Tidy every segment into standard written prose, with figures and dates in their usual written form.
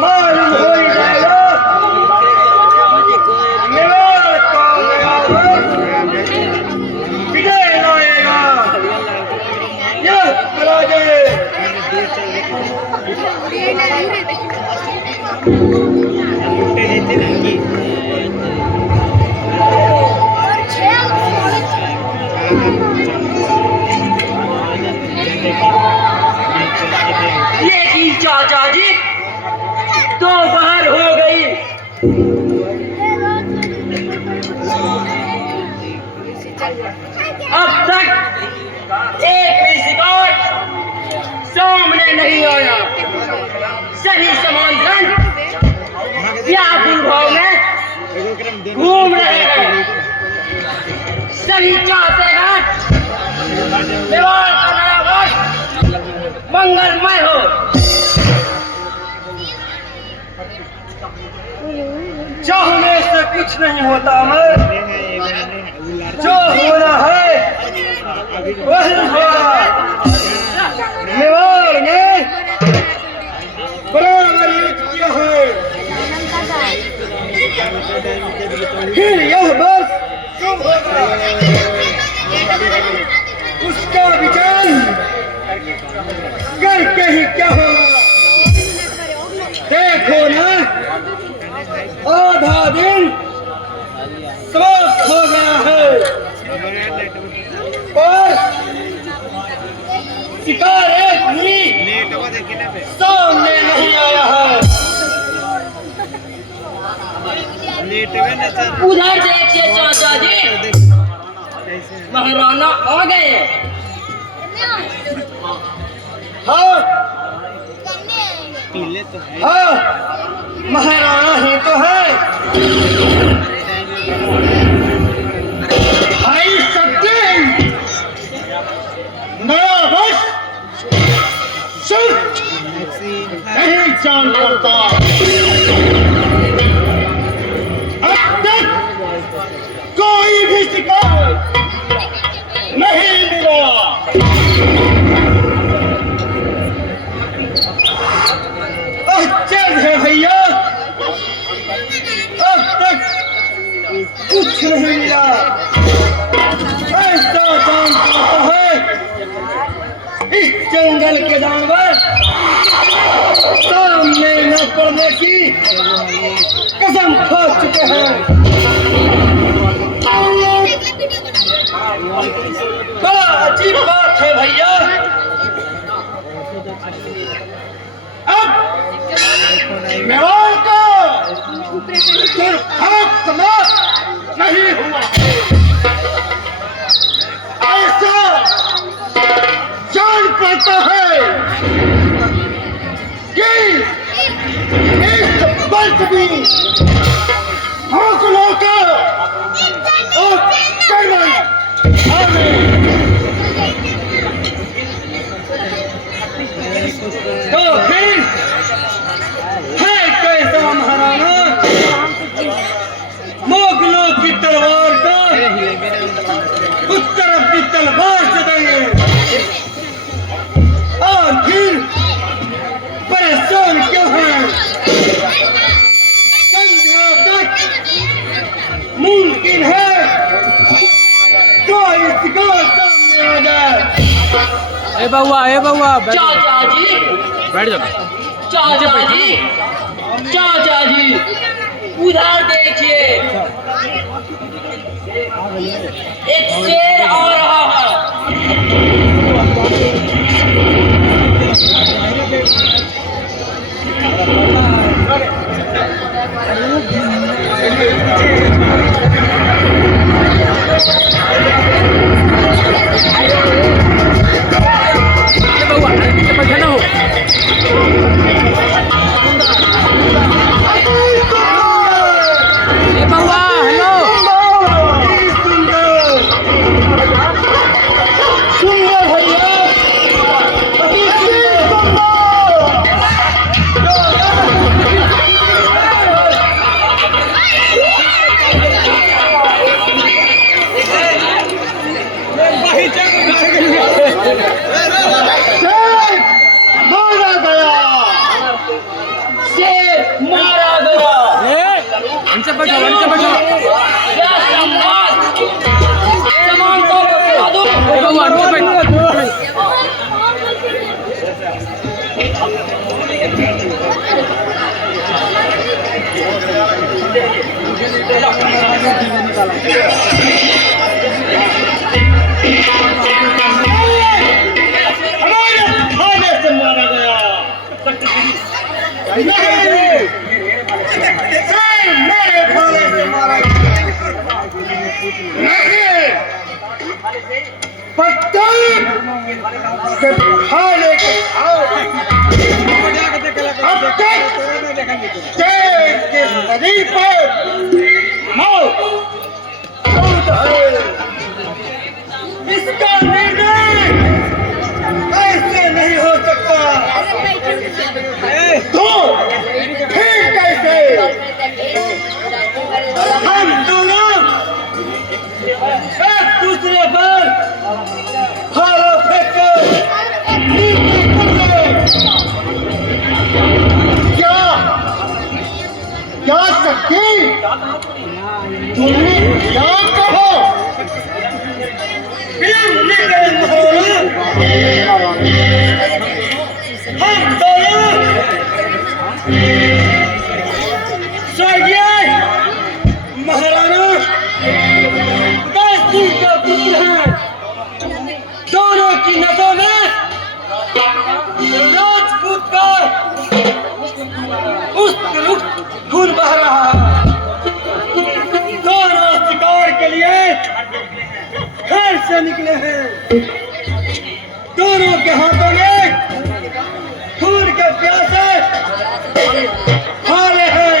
मालूम हो ही जाएगा मेवाड़ का विजय लाएगा यह पराजय। लेकिन चाचा जी दोपहर हो गई, अब तक एक भी शिकार सामने नहीं आया। सभी समाधान व्याकुल भाव में घूम रहे हैं। सभी चाहते हैं मेवाड़ का नया वर्ष मंगलमय हो। चाहने से कुछ नहीं होता अमर, जो होना है वही होगा। मेवाड़ ने बराबर युद्ध किया है, फिर यह वर्ष शुभ होगा। उसका विचार करके ही क्या होगा। देखो ना, आधा दिन समाप्त हो गया है और शिकार एक भी सामने नहीं आया है। उधर देखिए चाचा जी, महाराणा आ गए। हाँ हाँ, महाराणा ही तो है। भाई सत्य नया वर्ष शुभ नहीं जान पड़ता। अब तक कोई भी शिकार नहीं मिला। चल है भैया, अब तक कुछ नहीं मिला। ऐसा काम करता है इस जंगल के जानवर सामने न पड़ने की कसम खा चुके हैं। बड़ा अजीब बात है भैया। अब मेवाड़ का दुर्भाग्य समाप्त नहीं हुआ। ऐसा जान पड़ता है कि इस वर्ष भी हौसलों का और कर्मन तो फिर है कैसा महाराणा, मोगलों की तलवार का उस तरफ की तलवार से देंगे और फिर परेशान क्यों हैं। संध्या तक मुमकिन है तो इसका सामने आ जाए। ए बउआ चाचा जी बैठ जाओ। चाचा जी चाचा जी उधर देखिए, एक शेर आ रहा है। सुंदर क्या सम्मान सम्मान को बता दो ए बउआ नीचे बैठ हमारे थाने से मारा गया नहीं, मेरे थाने से मारा गया नहीं, पत्थर से खाने के अब तक देश के नदी पर मौत है। इसका निर्णय ऐसे नहीं हो सकता। तो फिर कैसे हम दोनों एक दूसरे पर हारो फेंक नीचे कर गए। क्या क्या शक्ति तुमने क्या कहो? हम दोनों स्वर्गीय महाराणा दास सिंह का पुत्र है। दोनों की नसों में राजपूत का उत्तरुक्त खून बह रहा है। दोनों शिकार के लिए घर से निकले हैं। दोनों के हाथों में खून के प्यासे हारे हैं।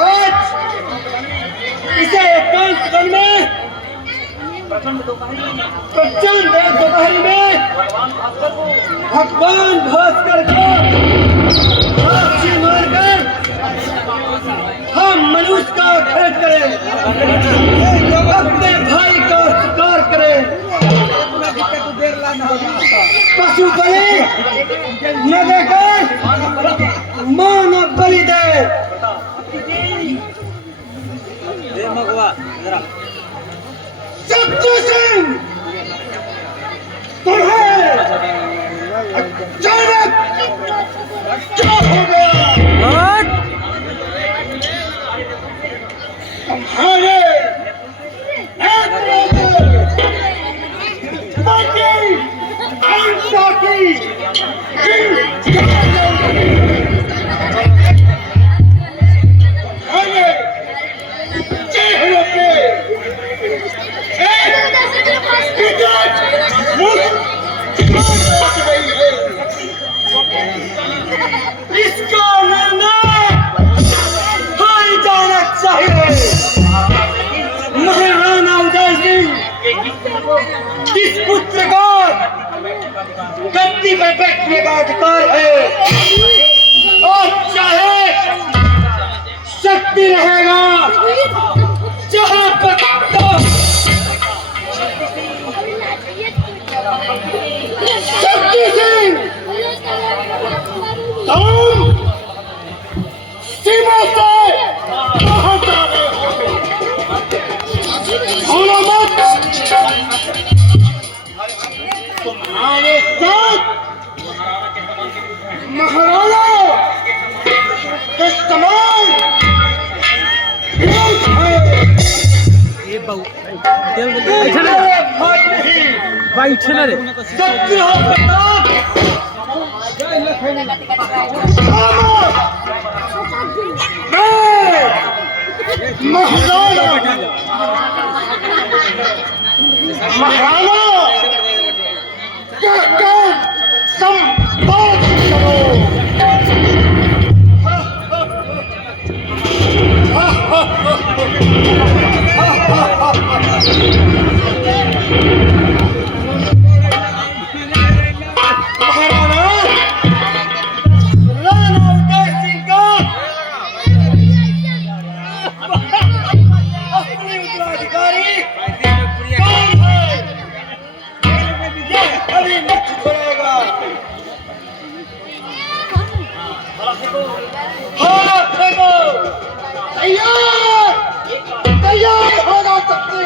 आज इसे एकांत वन में प्रचंड दोपहरी में भगवान भास्कर को साक्षी मानकर हम मनुष्य का खेल करें, अपने भाई का शिकार करें। पशु बलि न देकर मानव बलि दे। शत्रु सिंह तुम्हें अचानक क्या हो गया? तुम्हारे इसका निर्णय हो जाना चाहिए। महाराणा उदय सिंह जिस पुत्र को गद्दी पर बैठने का अधिकार है और चाहे शक्ति रहेगा जहां पर शक्ति सिंह तुम सीमा से कहां जा रहे हो? भूलो मत तुम्हारे साथ महाराणा के समान विरोध है। ए बउ मेरे भाई नहीं भाई छेले रे शक्ति हो प्रताप महाराणा महाराणा कहकर संवाद करो। महाराणा राणा उदय सिंह का असली उत्तराधिकारी कौन है? ये अभी मत छोड़ेगा। हाथ फेंको तैयार तैयार होना सकते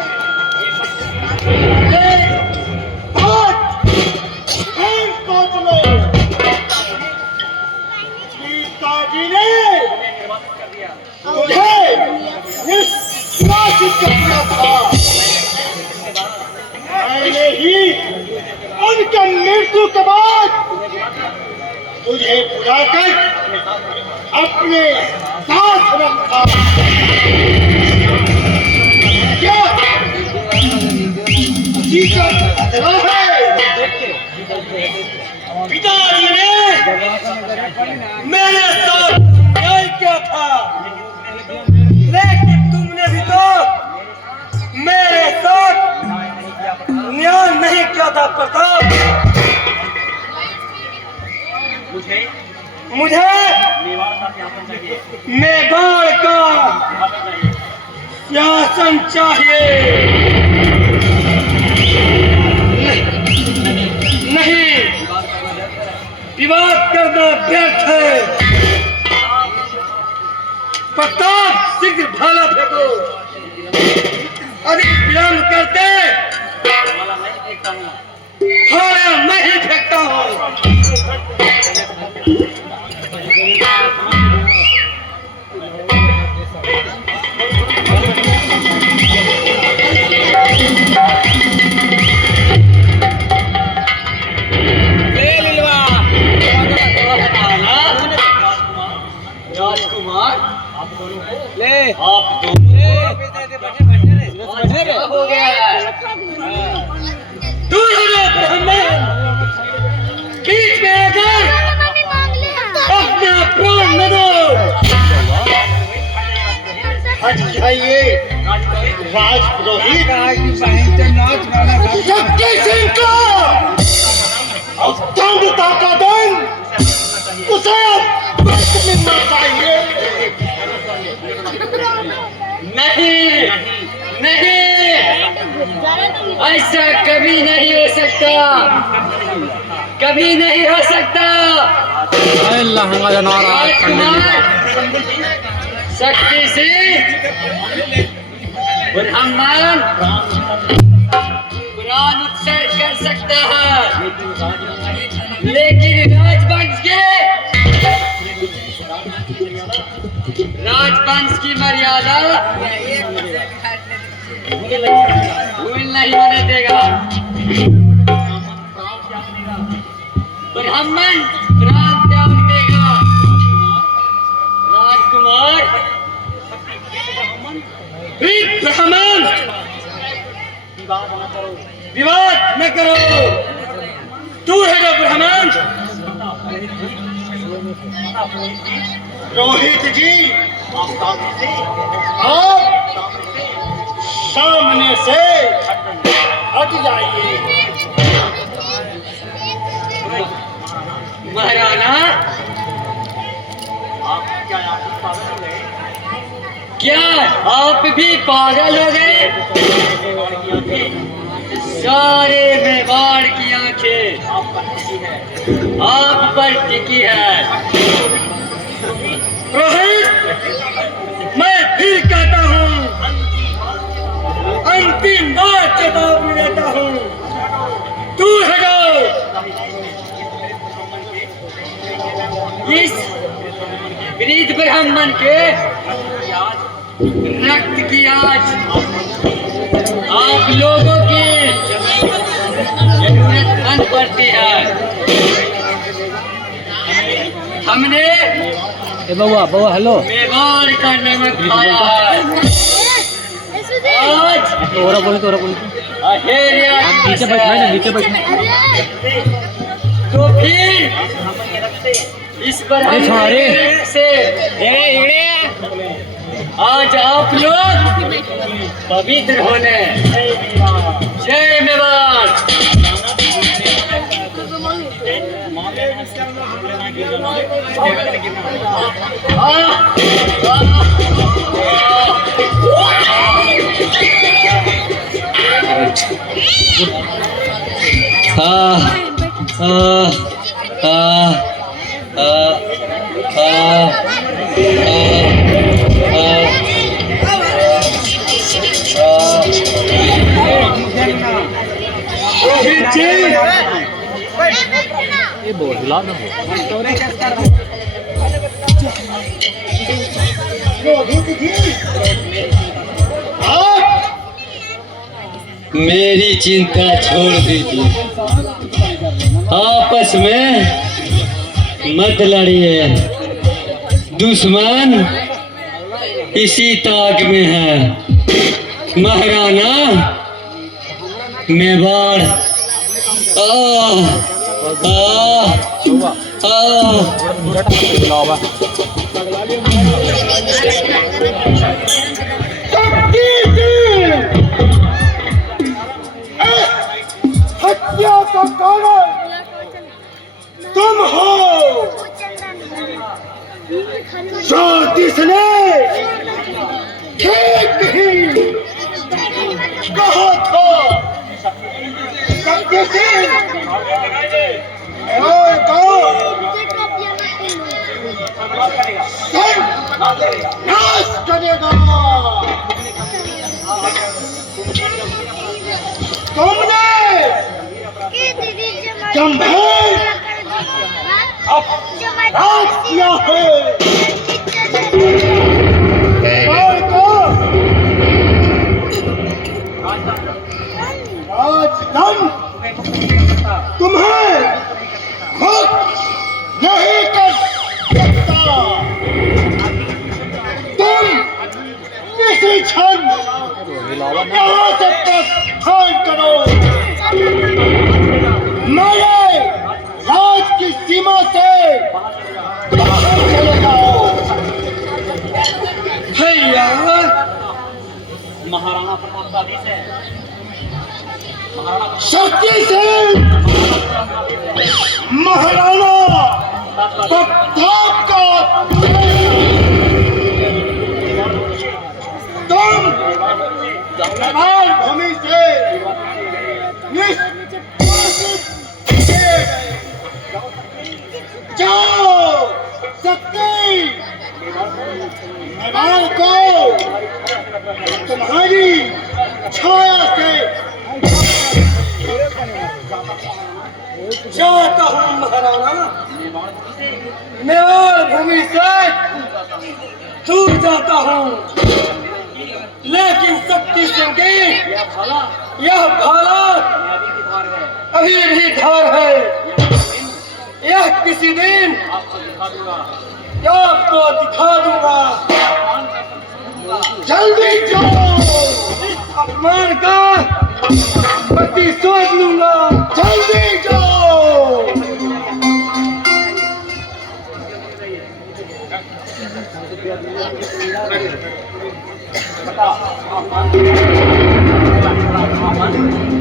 सोच लो पिताजी ने तुझे निष्कासित कर दिया था। मैंने ही उनके मृत्यु के बाद तुझे बुलाकर अपने साथ रखा। क्या हकीकत अधरा है? पिताजी ने मेरे साथ न्याय किया था, लेकिन तुमने भी तो मेरे साथ न्याय नहीं किया था प्रताप। मुझे मेवाड़ का शासन चाहिए। नहीं, विवाद करना व्यर्थ है। प्रताप शीघ्र भाला फेंको। अधिक विलंब करते भाला मैं ही फेंकता हूँ। राजकुमार ले आप दोनों हो गया दूर हो जाओ ब्राह्मण, बीच में आकर अपना प्राण न दो। हट जाइए राजपुरोहित। शक्ति सिंह को अवतांगता का दंड उसे बस मिलना चाहिए। नहीं नहीं, ऐसा कभी नहीं हो सकता, कभी नहीं हो सकता। राजकुमार शक्ति से ब्राह्मण पुराण उत्सर्ग कर सकता है, लेकिन राजवंश की मर्यादा भूल नहीं होने देगा। ब्राह्मण प्राण त्याग देगा। राजकुमार ब्राह्मण विवाद न करो, दूर है ब्राह्मण। रोहित जी आप सामने से हट जाइए। महाराणा क्या आप भी पागल हो गए? सारे मेवाड़ की आंखें आप पर टिकी है। रोहित, मैं फिर कहता हूँ, अंतिम बार चेतावनी देता हूँ, दूर हटो। इस वृद्ध ब्राह्मण के रक्त की आज आप लोगों की जरूरत बन पड़ती है। हमने बउआ हेलो मेवाड़ का नमक खाया है। आज नीचे बैठ तो फिर इस पर से आज आप लोग पवित्र होने। जय मेवाड़। जी ये बहुत हिला ना हो मेरी चिंता छोड़ दीजिए, आपस में मत लड़िए, दुश्मन इसी ताक में है। महाराणा मेवाड़ हत्या का कारण तुम हो, ज्योतिष ने ठीक ही कहा था। सत्य सिंह और नाश करेगा। तुमने जम्भेर अपराध किया है और को राजदंड तुम्हें खुद नहीं कर सकता। तुम किसी क्षण यहाँ से प्रस्थान करो, मेरे राज की सीमा से बाहर चले जाओ। भैया महाराणा प्रताप का आदेश है। शक्ति से महाराणा प्रताप का तुम मेवाड़ भूमि से जाओ। शक्ति मेवाड़ को तुम्हारी छाया से जाता हूँ। महाराणा मेवाड़ भूमि से दूर जाता हूँ, लेकिन शक्ति सिंह की यह भाला अभी भी धार है। यह किसी दिन आपको दिखा दूंगा। जल्दी जाओ, इस अपमान का प्रतिशोध लूंगा। जल्दी जाओ।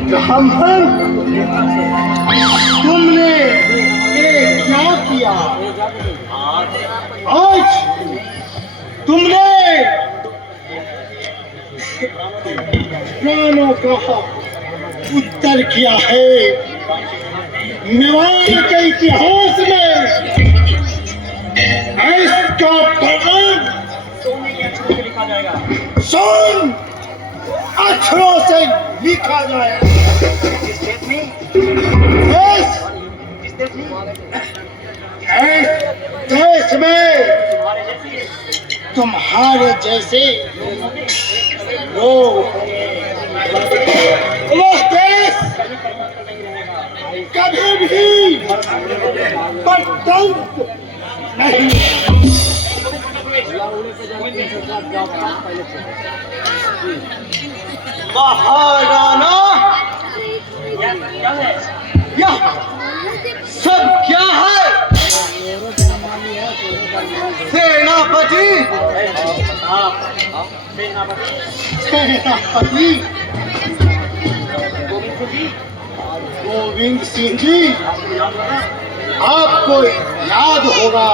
ब्राह्मण, तुमने ये क्या किया? आज तुमने प्राणों का उत्तर किया है। मेवाड़ के इतिहास में इसका प्रमाण स्वर्ण अक्षरों से लिखा जाए। इस देश में तुम्हारे जैसे लोग, वह देश कभी भी बदंत नहीं। महाराणा, यह सब क्या है? सेनापति, सेनापति गोविंद सिंह जी, आपको याद होगा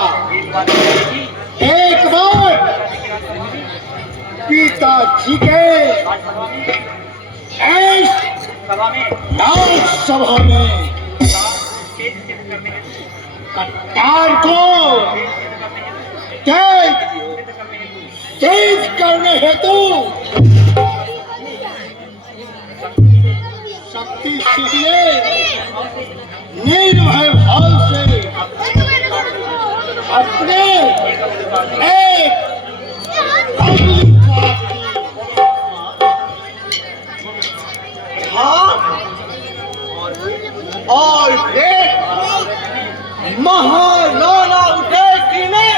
एक बार पिताजी के राजसभा में कप्तान को तेज करने हेतु शक्ति सीखने निर्भय भाव से अपने एक अंगुली काट दी। हाँ, और फिर महाराणा उदयसिंह ने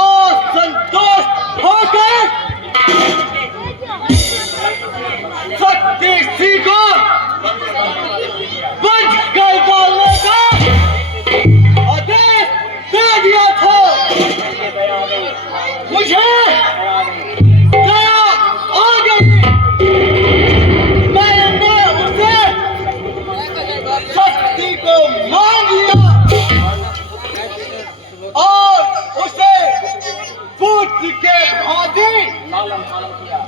असंतुष्ट होकर शक्ति सिंह को बंद कर डालने का आदेश दे दिया था। मुझे दया आ गई। मैंने उसे शक्ति को मान लिया और उसे पुत्र के भांति लालन पालन किया।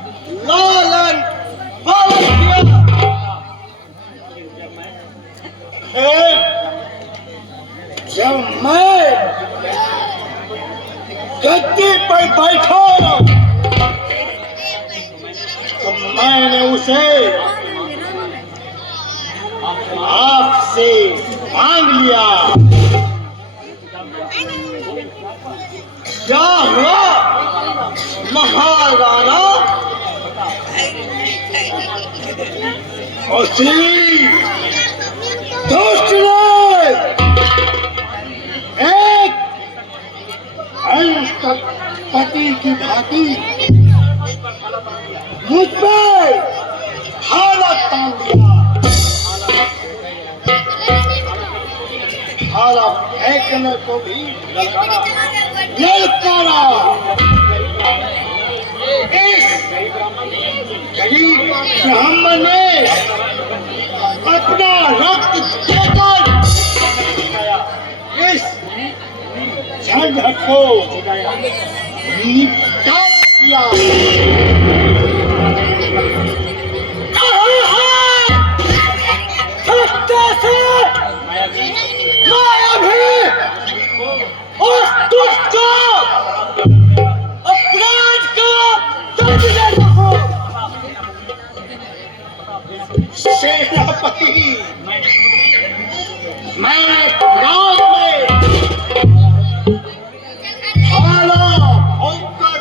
जब मैं गद्दी पर बैठा तो मैंने उसे आपसे मांग लिया। क्या हुआ महाराणा? उसी दुष्ट ने एक पति की भांति मुझ पर हालत तान दिया। हारा फेंकने को भी ललकारा। इस गरीब ब्राह्मण ने अपना रक्त देकर इस झंझट को निपटा दिया। माया भी उस दुष्ट को अपराध का दंड देता हूँ। सेनापति, मैं रात में भाला होकर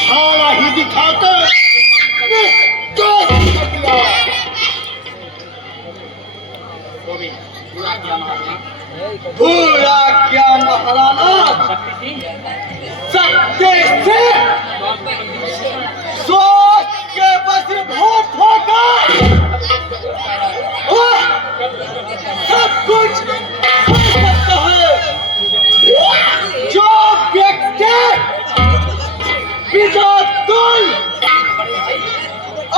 भाला ही दिखाकर पूरा क्या महाराणा? शक्ति से सोच के वशीभूत होकर सब कुछ कर सकता है। जो व्यक्ति पिता तुल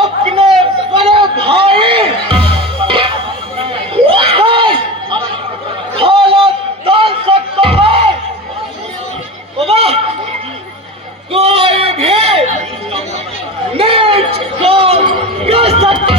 अपने बड़े भाई डाल सकता है, कोई भी नीच काम कर सकता